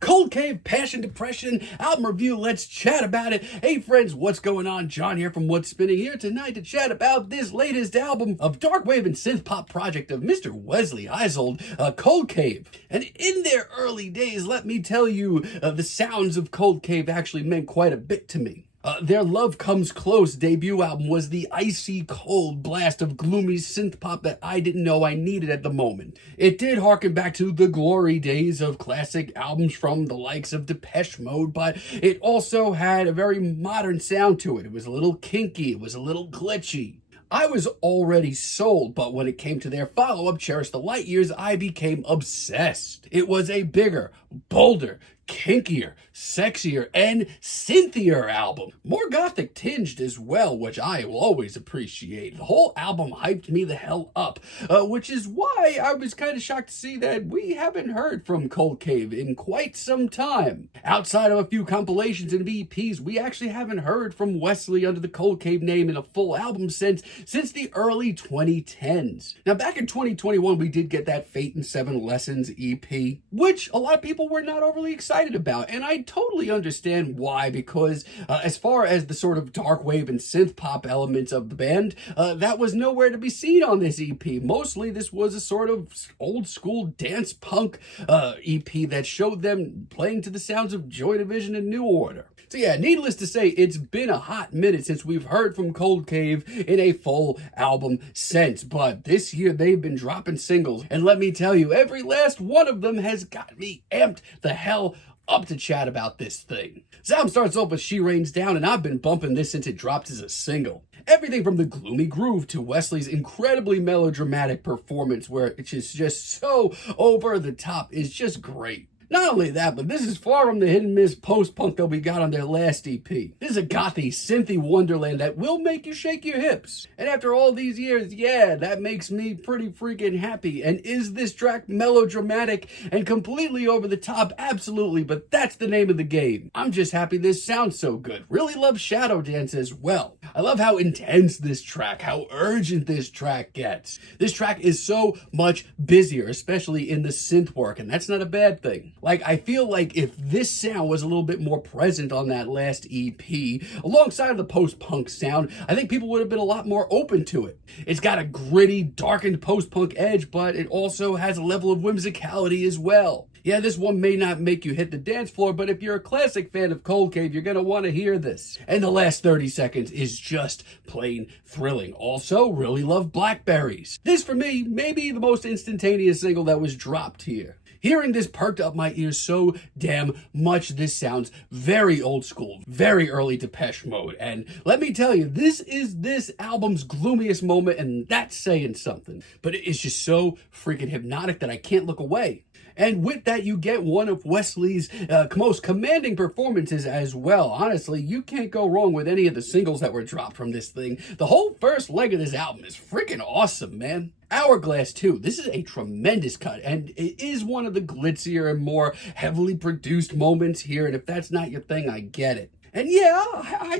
Cold Cave, Passion, Depression, album review. Let's chat about it. Hey friends, what's going on? John here from What's Spinning here tonight to chat about this latest album of Darkwave and Synth-Pop project of Mr. Wesley Eisold, Cold Cave. And in their early days, let me tell you, the sounds of Cold Cave actually meant quite a bit to me. Their Love Comes Close debut album was the icy cold blast of gloomy synth pop that I didn't know I needed at the moment. It did harken back to the glory days of classic albums from the likes of Depeche Mode, but it also had a very modern sound to it. It was a little kinky, it was a little glitchy. I was already sold, but when it came to their follow-up, Cherish the Light Years, I became obsessed. It was a bigger, bolder, kinkier, sexier, and synthier album. More gothic tinged as well, which I will always appreciate. The whole album hyped me the hell up, which is why I was kind of shocked to see that we haven't heard from Cold Cave in quite some time. Outside of a few compilations and EPs, we actually haven't heard from Wesley under the Cold Cave name in a full album since the early 2010s. Now, back in 2021, we did get that Fate and 7 Lessons EP, which a lot of people were not overly excited about, and I totally understand why, because as far as the sort of dark wave and synth pop elements of the band, that was nowhere to be seen on this EP. Mostly this was a sort of old school dance punk EP that showed them playing to the sounds of Joy Division and New Order. So yeah, needless to say, it's been a hot minute since we've heard from Cold Cave in a full album sense, but this year they've been dropping singles, and let me tell you, every last one of them has got me amped the hell up to chat about this thing. This album starts off with She Rains Down, and I've been bumping this since it dropped as a single. Everything from the gloomy groove to Wesley's incredibly melodramatic performance, where it's just so over the top, is just great. Not only that, but this is far from the hit and miss post-punk that we got on their last EP. This is a gothy, synthy wonderland that will make you shake your hips. And after all these years, yeah, that makes me pretty freaking happy. And is this track melodramatic and completely over the top? Absolutely, but that's the name of the game. I'm just happy this sounds so good. Really love Shadow Dance as well. I love how intense this track, how urgent this track gets. This track is so much busier, especially in the synth work, and that's not a bad thing. Like, I feel like if this sound was a little bit more present on that last EP, alongside of the post-punk sound, I think people would have been a lot more open to it. It's got a gritty, darkened post-punk edge, but it also has a level of whimsicality as well. Yeah, this one may not make you hit the dance floor, but if you're a classic fan of Cold Cave, you're going to want to hear this. And the last 30 seconds is just plain thrilling. Also, really love Blackberries. This, for me, may be the most instantaneous single that was dropped here. Hearing this perked up my ears so damn much. This sounds very old school, very early Depeche Mode. And let me tell you, this is this album's gloomiest moment, and that's saying something. But it is just so freaking hypnotic that I can't look away. And with that, you get one of Wesley's most commanding performances as well. Honestly, you can't go wrong with any of the singles that were dropped from this thing. The whole first leg of this album is freaking awesome, man. Hourglass, too. This is a tremendous cut, and it is one of the glitzier and more heavily produced moments here, and if that's not your thing, I get it. And yeah,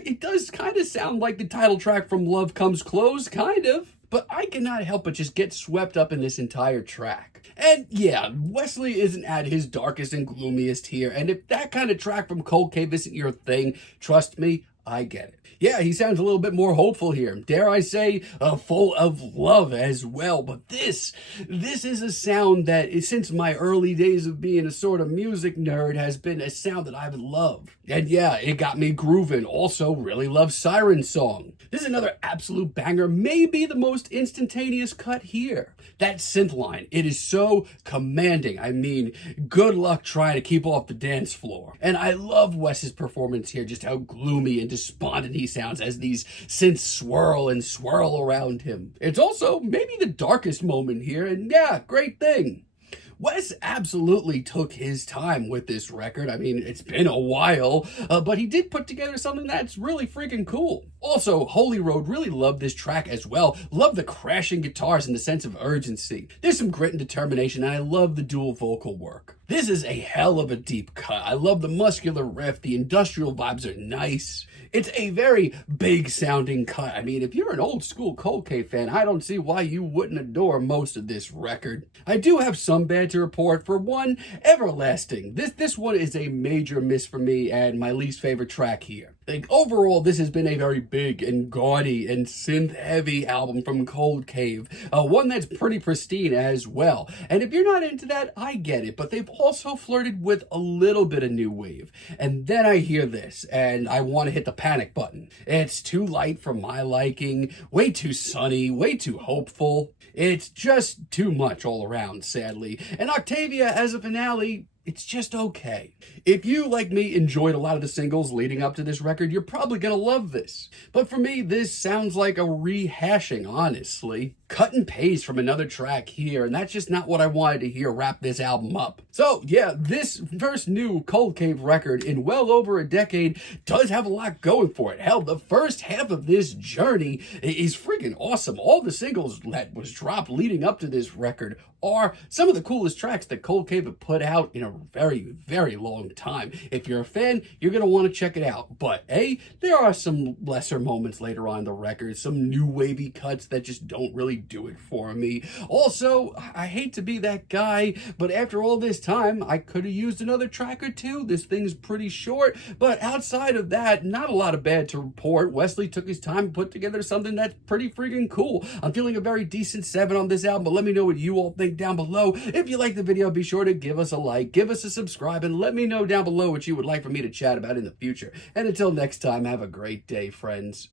it does kind of sound like the title track from Love Comes Close, kind of. But I cannot help but just get swept up in this entire track. And yeah, Wesley isn't at his darkest and gloomiest here, and if that kind of track from Cold Cave isn't your thing, trust me, I get it. Yeah, he sounds a little bit more hopeful here. Dare I say, full of love as well. But this is a sound that, since my early days of being a sort of music nerd, has been a sound that I've loved. And yeah, it got me grooving. Also, really love Siren's song. This is another absolute banger, maybe the most instantaneous cut here. That synth line, it is so commanding. I mean, good luck trying to keep off the dance floor. And I love Wes's performance here, just how gloomy and despondent he sounds as these synths swirl and swirl around him. It's also maybe the darkest moment here, and yeah, great thing. Wes absolutely took his time with this record. I mean, it's been a while, but he did put together something that's really freaking cool. Also, Holy Road, really loved this track as well. Love the crashing guitars and the sense of urgency. There's some grit and determination, and I love the dual vocal work. This is a hell of a deep cut. I love the muscular riff. The industrial vibes are nice. It's a very big sounding cut. I mean, if you're an old school Cold Cave fan, I don't see why you wouldn't adore most of this record. I do have some bad to report. For one, Everlasting. This one is a major miss for me and my least favorite track here. Like, overall, this has been a very big and gaudy and synth-heavy album from Cold Cave. One that's pretty pristine as well. And if you're not into that, I get it. But they've also flirted with a little bit of new wave. And then I hear this, and I want to hit the panic button. It's too light for my liking, way too sunny, way too hopeful. It's just too much all around, sadly. And Octavia, as a finale, it's just okay. If you, like me, enjoyed a lot of the singles leading up to this record, you're probably gonna love this. But for me, this sounds like a rehashing, honestly. Cut and paste from another track here, and that's just not what I wanted to hear wrap this album up. So yeah, this first new Cold Cave record in well over a decade does have a lot going for it. Hell, the first half of this journey is freaking awesome. All the singles that was dropped leading up to this record are some of the coolest tracks that Cold Cave have put out in a very, very long time. If you're a fan, you're going to want to check it out. But there are some lesser moments later on in the record, some new wavy cuts that just don't really do it for me. Also, I hate to be that guy, but after all this time, I could have used another track or two. This thing's pretty short, but outside of that, not a lot of bad to report. Wesley took his time and put together something that's pretty freaking cool. I'm feeling a very decent 7 on this album, but let me know what you all think down below. If you like the video, be sure to give us a like, give us a subscribe, and let me know down below what you would like for me to chat about in the future. And until next time, have a great day, friends.